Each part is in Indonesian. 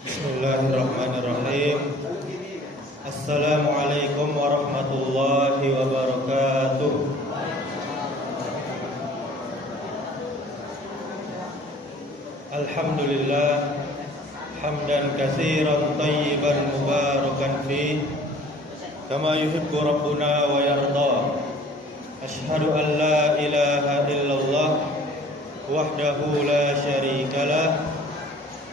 Bismillahirrahmanirrahim. Assalamualaikum warahmatullahi wabarakatuh. Alhamdulillah hamdan katsiran thayyiban mubarakan fih kama yuhibbu rabbuna wa yarda. Asyhadu an la ilaha illallah wahdahu la syarikalah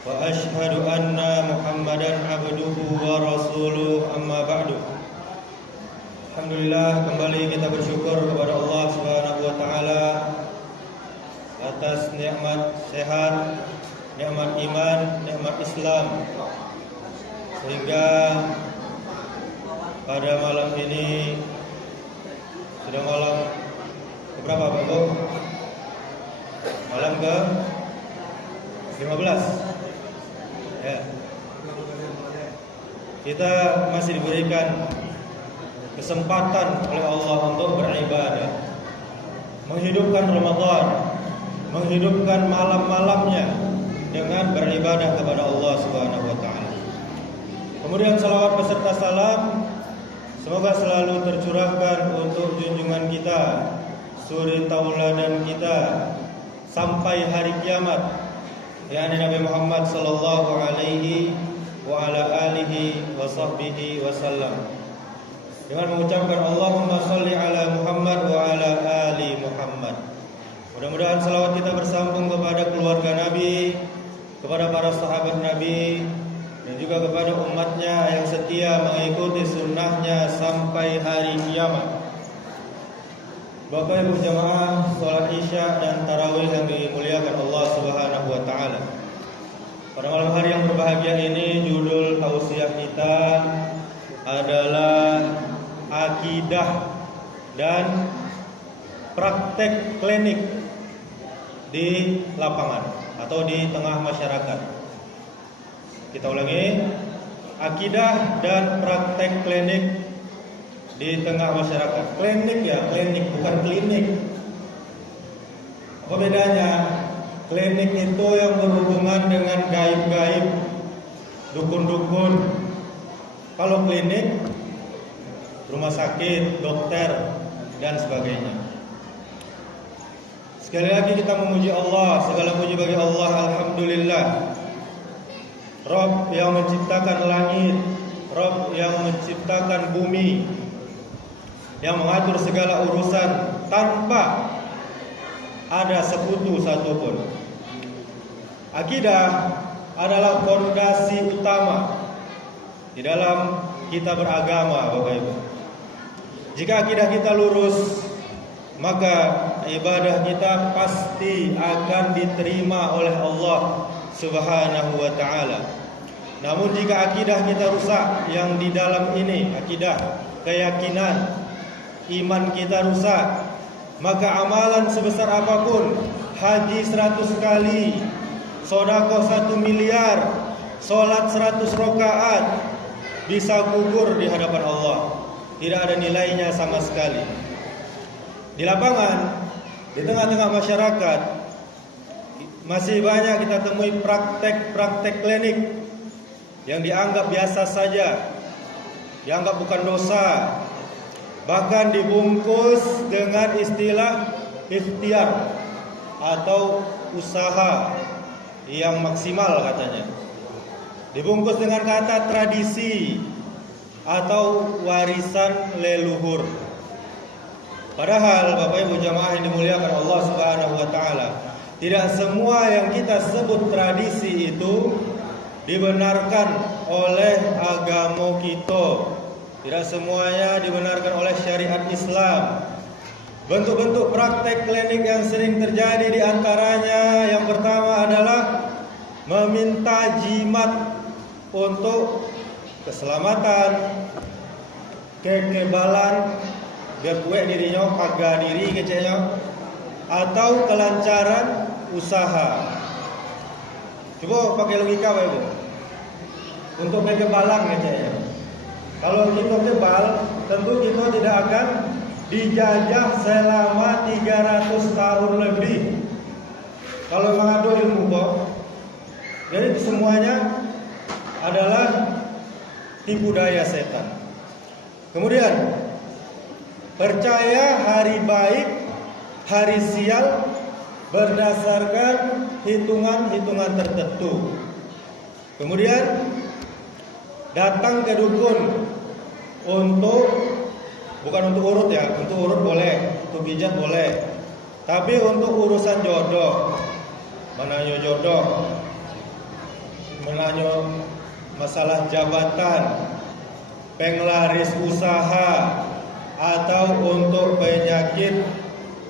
wa asyhadu anna Muhammadan abduhu wa rasuluh, amma ba'du. Alhamdulillah, kembali kita bersyukur kepada Allah Subhanahu wa taala atas nikmat sehat, nikmat iman, nikmat Islam, sehingga pada malam ini sudah malam berapa Pak Bu? Malam ke 15. Ya. Kita masih diberikan kesempatan oleh Allah untuk beribadah, menghidupkan Ramadan, menghidupkan malam-malamnya dengan beribadah kepada Allah Subhanahu wa taala. Kemudian salawat beserta salam semoga selalu tercurahkan untuk junjungan kita, suri tauladan kita sampai hari kiamat, yakni Nabi Muhammad sallallahu alaihi wa ala alihi wa sahbihi wasallam, dengan mengucapkan Allahumma sholli ala Muhammad wa ala ali Muhammad. Mudah-mudahan salawat kita bersambung kepada keluarga Nabi, kepada para sahabat Nabi, dan juga kepada umatnya yang setia mengikuti sunnahnya sampai hari kiamat. Bapak Ibu jamaah salat Isya dan tarawih yang dimuliakan Allah Subhanahu wa taala. Pada malam hari yang berbahagia ini, judul tausiah kita adalah akidah dan praktek klinik di lapangan atau di tengah masyarakat. Kita ulangi, akidah dan praktek klinik di tengah masyarakat. Klinik ya, klinik bukan klinik. Apa bedanya? Klinik itu yang berhubungan dengan gaib-gaib, dukun-dukun. Kalau klinik, rumah sakit, dokter, dan sebagainya. Sekali lagi kita memuji Allah, segala puji bagi Allah, alhamdulillah. Rabb yang menciptakan langit, Rabb yang menciptakan bumi, yang mengatur segala urusan tanpa ada sekutu satupun. Akidah adalah fondasi utama di dalam kita beragama, Bapak Ibu. Jika akidah kita lurus, maka ibadah kita pasti akan diterima oleh Allah Subhanahu wa taala. Namun jika akidah kita rusak, yang di dalam ini akidah, keyakinan, iman kita rusak, maka amalan sebesar apapun, haji 100 kali, sedekah 1 miliar, salat 100 rakaat, bisa gugur di hadapan Allah. Tidak ada nilainya sama sekali. Di lapangan, di tengah-tengah masyarakat, masih banyak kita temui praktek-praktek klinik yang dianggap biasa saja, dianggap bukan dosa, bahkan dibungkus dengan istilah ikhtiar atau usaha yang maksimal katanya. Dibungkus dengan kata tradisi atau warisan leluhur. Padahal Bapak Ibu jamaah yang dimuliakan Allah Subhanahu wa taala, tidak semua yang kita sebut tradisi itu dibenarkan oleh agama kita. Tidak semuanya dibenarkan oleh syariat Islam. Bentuk-bentuk praktek klinik yang sering terjadi di antaranya, yang pertama adalah meminta jimat untuk keselamatan, kekebalan, biar kuat dirinya, pagar diri kecilnya, atau kelancaran usaha. Coba pakai logika Bapak Ibu. Untuk kekebalan kecilnya. Kalau kita kebal, tentu kita tidak akan dijajah selama 300 tahun lebih. Kalau mengadu ilmu kok, jadi semuanya tipu daya setan. Kemudian percaya hari baik, hari sial berdasarkan hitungan-hitungan tertentu. Kemudian datang ke dukun bukan untuk urut ya, untuk urut boleh, untuk pijat boleh, tapi untuk urusan jodoh, menanya jodoh, menanya masalah jabatan, penglaris usaha, atau untuk penyakit,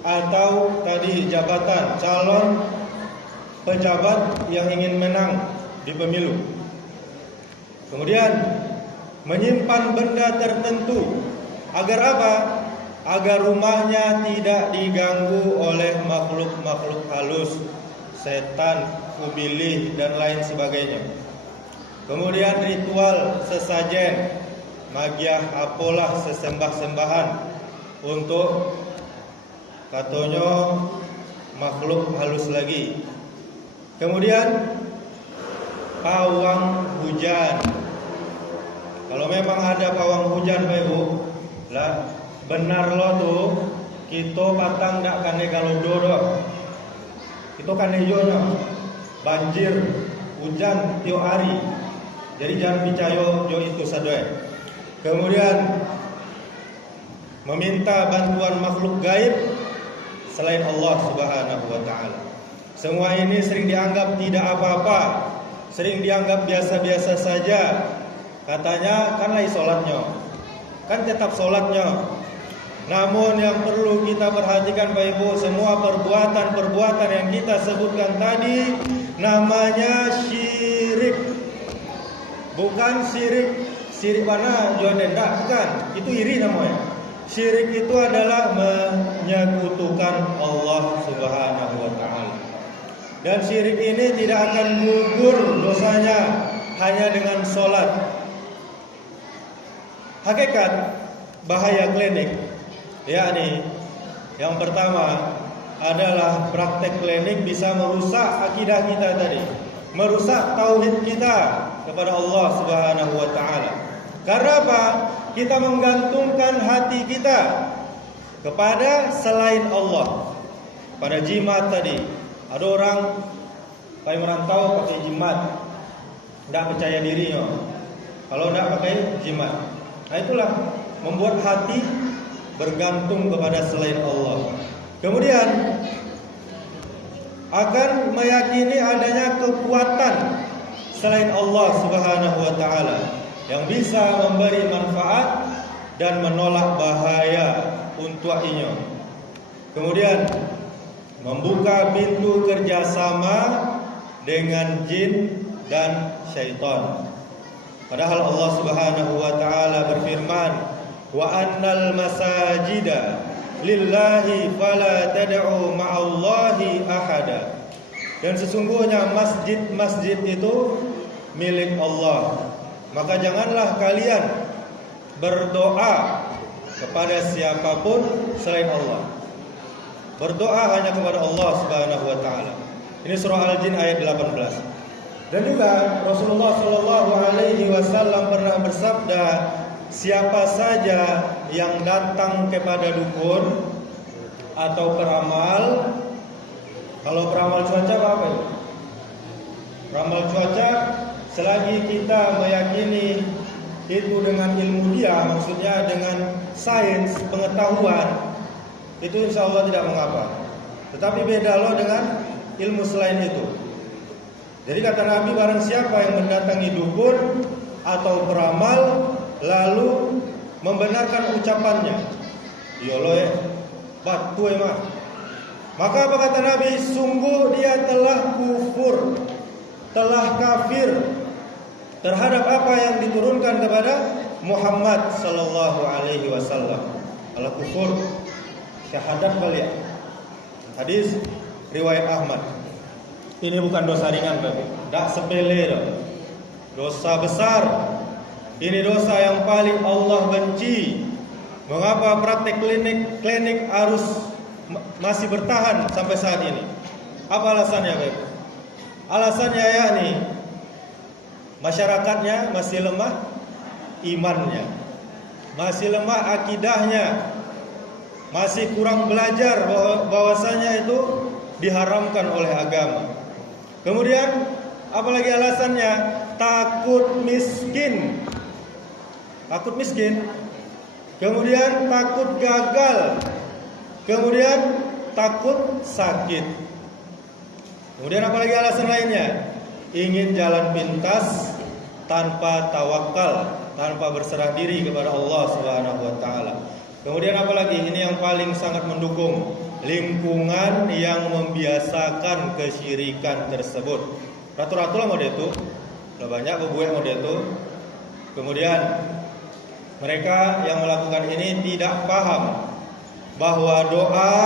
atau tadi jabatan, calon pejabat yang ingin menang di pemilu. Kemudian menyimpan benda tertentu agar apa? Agar rumahnya tidak diganggu oleh makhluk-makhluk halus, setan, kubilih dan lain sebagainya. Kemudian ritual sesajen, magiah apalah sesembah-sembahan untuk katanya makhluk halus lagi. Kemudian pawang hujan. Kalau memang ada pawang hujan Bapak Ibu, lah benar lo tuh kita patang ndak kane galodo doh. Itu kane jono banjir hujan tiap hari. Jadi jangan percaya jo itu sadoe. Kemudian meminta bantuan makhluk gaib selain Allah Subhanahu wa taala. Semua ini sering dianggap tidak apa-apa, sering dianggap biasa-biasa saja. Katanya kan lagi sholatnya, kan tetap sholatnya. Namun yang perlu kita perhatikan Bapak Ibu, semua perbuatan-perbuatan yang kita sebutkan tadi namanya syirik. Bukan syirik mana jual denda, bukan. Itu iri namanya. Syirik itu adalah menyekutukan Allah Subhanahu wa taala. Dan syirik ini tidak akan gugur dosanya hanya dengan sholat. Hakikat bahaya klinik, yakni yang pertama adalah praktek klinik bisa merusak akidah kita tadi, merusak tauhid kita kepada Allah Subhanahu wa taala. Karena apa? Kita menggantungkan hati kita kepada selain Allah, pada jimat tadi. Ada orang pakai merantau pakai jimat, tidak percaya dirinya. Kalau tidak pakai jimat, nah itulah membuat hati bergantung kepada selain Allah. Kemudian akan meyakini adanya kekuatan selain Allah Subhanahu wa taala yang bisa memberi manfaat dan menolak bahaya untuknya. Kemudian membuka pintu kerjasama dengan jin dan syaitan. Padahal Allah Subhanahu wa taala berfirman, "Wa annal masajida lillahi fala tad'u ma'allahi ahada." Dan sesungguhnya masjid-masjid itu milik Allah. Maka janganlah kalian berdoa kepada siapapun selain Allah. Berdoa hanya kepada Allah Subhanahu wa taala. Ini surah Al-Jin ayat 18. Dan juga Rasulullah sallallahu alaihi wasallam pernah bersabda, siapa saja yang datang kepada dukun atau peramal, kalau peramal cuaca apa? Peramal cuaca, selagi kita meyakini itu dengan ilmu dia, maksudnya dengan sains, pengetahuan, itu insya Allah tidak mengapa. Tetapi beda loh dengan ilmu selain itu. Jadi kata Nabi, barang siapa yang mendatangi dukun atau peramal lalu membenarkan ucapannya, yolo ya, batu emang, maka apa kata Nabi, sungguh dia telah kufur, telah kafir terhadap apa yang diturunkan kepada Muhammad sallallahu alaihi wasallam. Kalau kufur syahadat kalian. Hadis riwayat Ahmad. Ini bukan dosa ringan Bapak, tidak sepele loh. Dosa besar. Ini dosa yang paling Allah benci. Mengapa praktek klinik harus masih bertahan sampai saat ini? Apa alasannya Bapak? Alasannya yakni masyarakatnya masih lemah, imannya, masih lemah akidahnya, masih kurang belajar bahwasanya itu diharamkan oleh agama. Kemudian apalagi alasannya? Takut miskin. Takut miskin. Kemudian takut gagal. Kemudian takut sakit. Kemudian apalagi alasan lainnya? Ingin jalan pintas tanpa tawakal, tanpa berserah diri kepada Allah Subhanahu wa taala. Kemudian apalagi? Ini yang paling sangat mendukung, lingkungan yang membiasakan kesyirikan tersebut. Ratu-ratu lah mode itu, udah banyak bebuek mode itu. Kemudian mereka yang melakukan ini tidak paham bahwa doa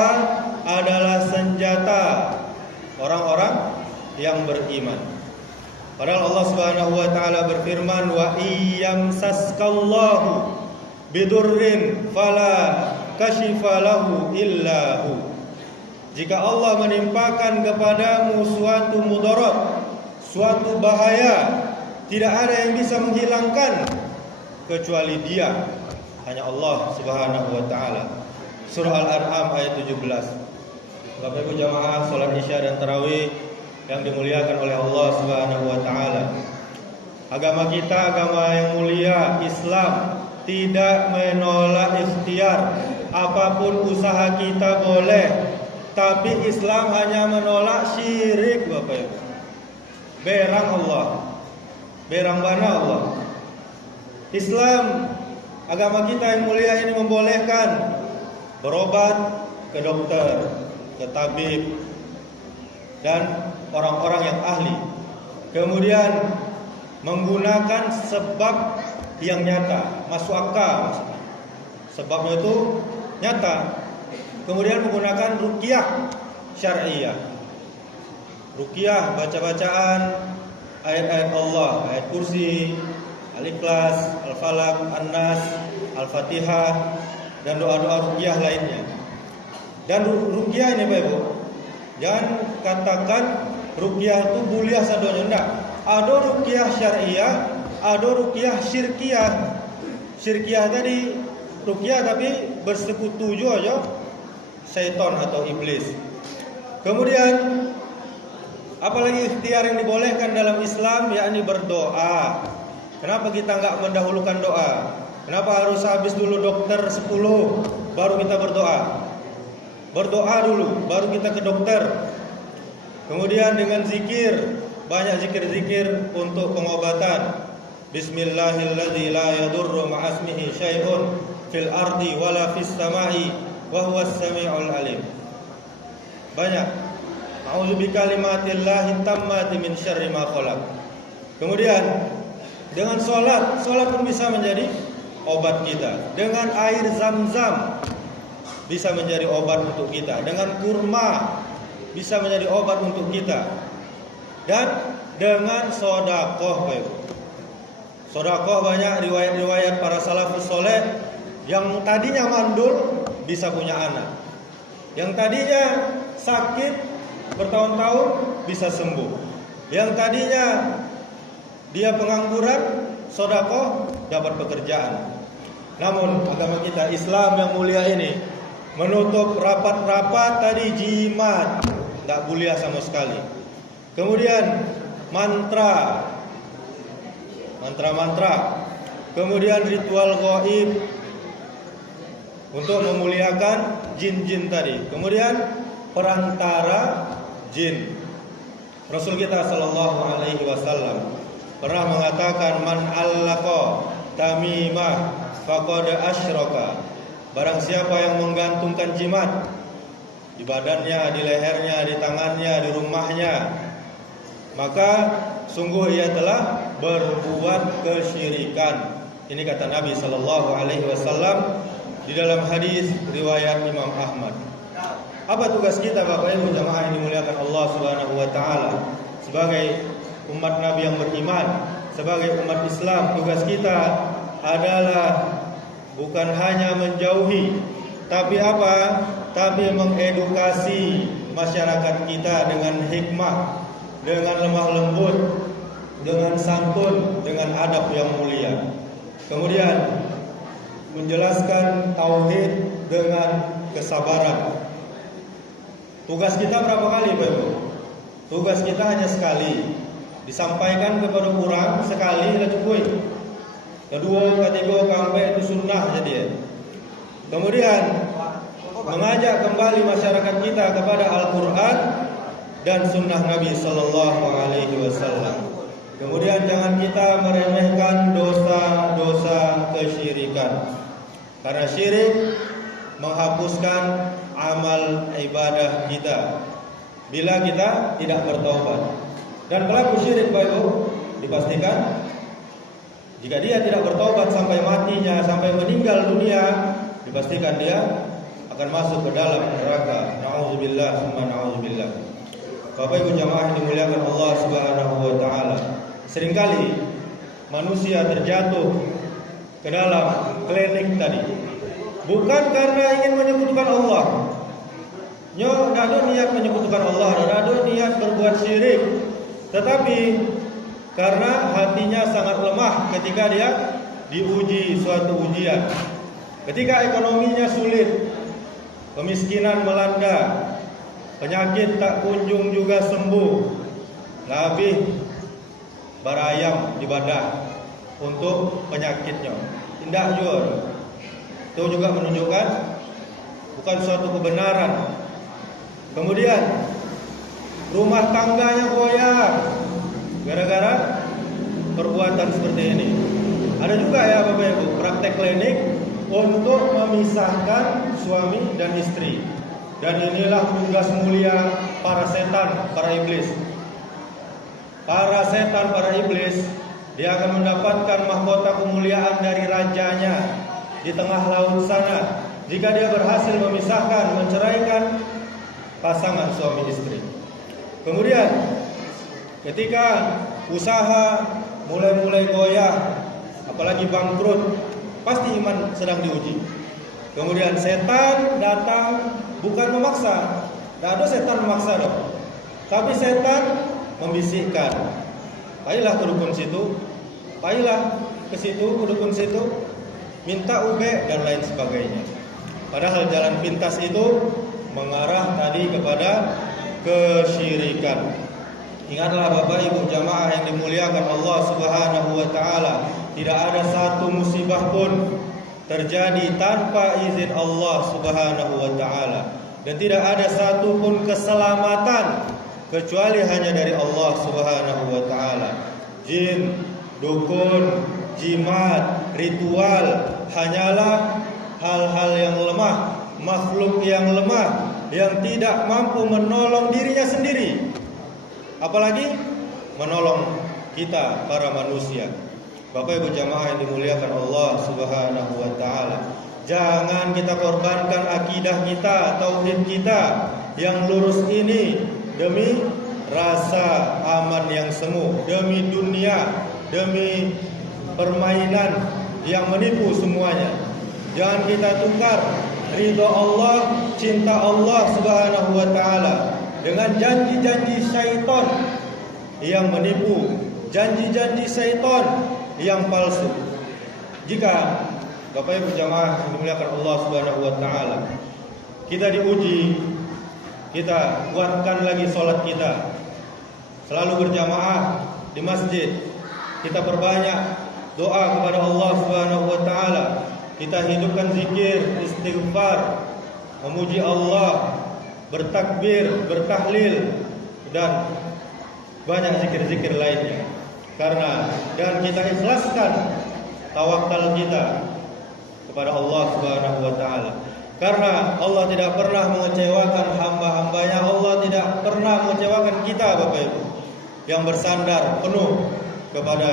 adalah senjata orang-orang yang beriman. Padahal Allah Subhanahu wa taala berfirman, wa iyyamsaskallahu bidurrin fala kashifa lahu illa hu. Jika Allah menimpakan kepadamu suatu mudarat, suatu bahaya, tidak ada yang bisa menghilangkan kecuali Dia, hanya Allah Subhanahu wa taala. Surah Al-An'am ayat 17. Bapak Ibu jamaah salat Isya dan tarawih yang dimuliakan oleh Allah Subhanahu wa taala. Agama kita agama yang mulia, Islam, tidak menolak ikhtiar. Apapun usaha kita boleh, tapi Islam hanya menolak syirik, Bapak Ibu. Berang Allah, berang bana Allah. Islam, agama kita yang mulia ini membolehkan berobat ke dokter, ke tabib, dan orang-orang yang ahli. Kemudian menggunakan sebab yang nyata, masuk akal. Sebabnya itu nyata. Kemudian menggunakan ruqyah syar'iyah. Ruqyah, baca-bacaan ayat-ayat Allah, ayat kursi, Al-Ikhlas, Al-Falaq, An-Nas, Al-Fatihah, dan doa-doa ruqyah lainnya. Dan ruqyah ini Bapak Ibu, jangan katakan ruqyah itu buliah sadonya, enggak. Ada ruqyah syariah, ada ruqyah syirkiyah. Syirkiyah tadi ruqyah tapi bersekutu juga syaitan atau iblis. Kemudian apalagi ikhtiar yang dibolehkan dalam Islam, yakni berdoa. Kenapa kita enggak mendahulukan doa? Kenapa harus habis dulu dokter 10 baru kita berdoa? Berdoa dulu baru kita ke dokter. Kemudian dengan zikir, banyak zikir-zikir untuk pengobatan. Bismillahilladzi la yadurru ma'asmihi syai'un fil ardi wala fis sama'i wa huwas samiul alim. Banyak. A'udzu bikalimatillahi tammati min syarri ma khalaq. Kemudian dengan salat pun bisa menjadi obat kita. Dengan air Zam-Zam bisa menjadi obat untuk kita. Dengan kurma bisa menjadi obat untuk kita. Dan dengan sedekah. Sedekah banyak riwayat-riwayat para salafus saleh yang tadinya mandul bisa punya anak. Yang tadinya sakit bertahun-tahun bisa sembuh. Yang tadinya dia pengangguran, sedekah dapat pekerjaan. Namun agama kita Islam yang mulia ini menutup rapat-rapat tadi jimat, tak mulia sama sekali. Kemudian mantra, kemudian ritual gaib untuk memuliakan jin-jin tadi. Kemudian perantara jin. Rasul kita sallallahu alaihi wasallam pernah mengatakan, man allaqa tamimah faqad asyraka. Barang siapa yang menggantungkan jimat di badannya, di lehernya, di tangannya, di rumahnya, maka sungguh ia telah berbuat kesyirikan. Ini kata Nabi sallallahu alaihi wasallam di dalam hadis riwayat Imam Ahmad. Apa tugas kita Bapak Ibu jamaah yang dimuliakan Allah Subhanahu wa taala? Sebagai umat Nabi yang beriman, sebagai umat Islam, tugas kita adalah bukan hanya menjauhi, tapi apa? Tapi mengedukasi masyarakat kita dengan hikmah, dengan lemah lembut, dengan santun, dengan adab yang mulia. Kemudian menjelaskan tauhid dengan kesabaran. Tugas kita berapa kali, Pak Ibu? Tugas kita hanya sekali. Disampaikan kepada orang sekali sudah cukup. Kedua, ketiga, keempat itu sunnah jadi ya. Kemudian mengajak kembali masyarakat kita kepada Al-Quran dan sunnah Nabi Sallallahu Alaihi Wasallam. Kemudian jangan kita meremehkan dosa-dosa kesyirikan, karena syirik menghapuskan amal ibadah kita bila kita tidak bertaubat. Dan pelaku syirik, Bapak Ibu, dipastikan jika dia tidak bertaubat sampai matinya, sampai meninggal dunia, dipastikan dia akan masuk ke dalam neraka. Nauzubillah, summa nauzubillah. Bapak Ibu jamaah yang dimuliakan Allah Subhanahu wa taala. Seringkali manusia terjatuh ke dalam klinik tadi, bukan karena ingin menyekutukan Allah. Nyo ada niat menyekutukan Allah, ada niat berbuat syirik, tetapi karena hatinya sangat lemah ketika dia diuji suatu ujian. Ketika ekonominya sulit, kemiskinan melanda, penyakit tak kunjung juga sembuh, lebih barayam ibadah untuk penyakitnya. Tidak juga. Itu juga menunjukkan bukan suatu kebenaran. Kemudian rumah tangganya goyah gara-gara perbuatan seperti ini. Ada juga ya Bapak Ibu praktek klinik untuk memisahkan suami dan istri. Dan inilah tugas mulia para setan, para iblis. Para setan, para iblis, dia akan mendapatkan mahkota kemuliaan dari rajanya di tengah laut sana jika dia berhasil memisahkan, menceraikan pasangan suami istri. Kemudian ketika usaha mulai goyah, apalagi bangkrut, pasti iman sedang diuji. Kemudian setan datang bukan memaksa, tidak ada setan memaksa dong. Tapi setan membisikkan, pailah ke dukun situ, pailah ke situ, ke dukun situ, minta ube dan lain sebagainya. Padahal jalan pintas itu mengarah tadi kepada kesyirikan. Ingatlah Bapak Ibu jamaah yang dimuliakan Allah Subhanahu wa taala, tidak ada satu musibah pun terjadi tanpa izin Allah Subhanahu wa taala, dan tidak ada satu pun keselamatan kecuali hanya dari Allah Subhanahu wa taala. Jin, dukun, jimat, ritual hanyalah hal-hal yang lemah, makhluk yang lemah yang tidak mampu menolong dirinya sendiri, apalagi menolong kita para manusia. Bapak Ibu jamaah yang dimuliakan Allah Subhanahu wa taala, jangan kita korbankan akidah kita, tauhid kita yang lurus ini demi rasa aman yang semu, demi dunia, demi permainan yang menipu semuanya. Jangan kita tukar ridha Allah, cinta Allah Subhanahu wa taala dengan janji-janji syaitan yang menipu, janji-janji syaitan yang palsu. Jika Bapak Ibu jamaah yang dimuliakan Allah Subhanahu wa taala, kita diuji, kita kuatkan lagi salat kita, selalu berjamaah di masjid, kita perbanyak doa kepada Allah Subhanahu wa taala, kita hidupkan zikir, istighfar, memuji Allah, bertakbir, bertahlil, dan banyak zikir-zikir lainnya. Dan kita ikhlaskan tawakal kita kepada Allah Subhanahu wa taala. Karena Allah tidak pernah mengecewakan hamba-hambanya, Allah tidak pernah mengecewakan kita Bapak Ibu yang bersandar penuh kepada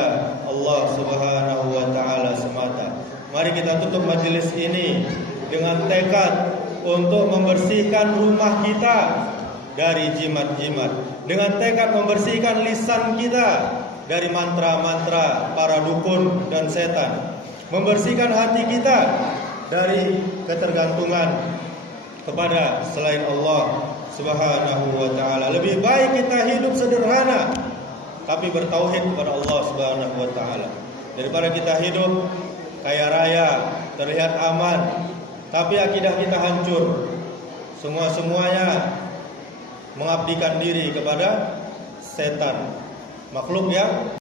Allah Subhanahu wa taala semata. Mari kita tutup majelis ini dengan tekad untuk membersihkan rumah kita dari jimat-jimat, dengan tekad membersihkan lisan kita dari mantra-mantra para dukun dan setan, membersihkan hati kita dari ketergantungan kepada selain Allah Subhanahu wa taala. Lebih baik kita hidup sederhana tapi bertauhid kepada Allah Subhanahu wa taala daripada kita hidup kaya raya, terlihat aman, tapi akidah kita hancur. Semuanya mengabdikan diri kepada setan, makhluk yang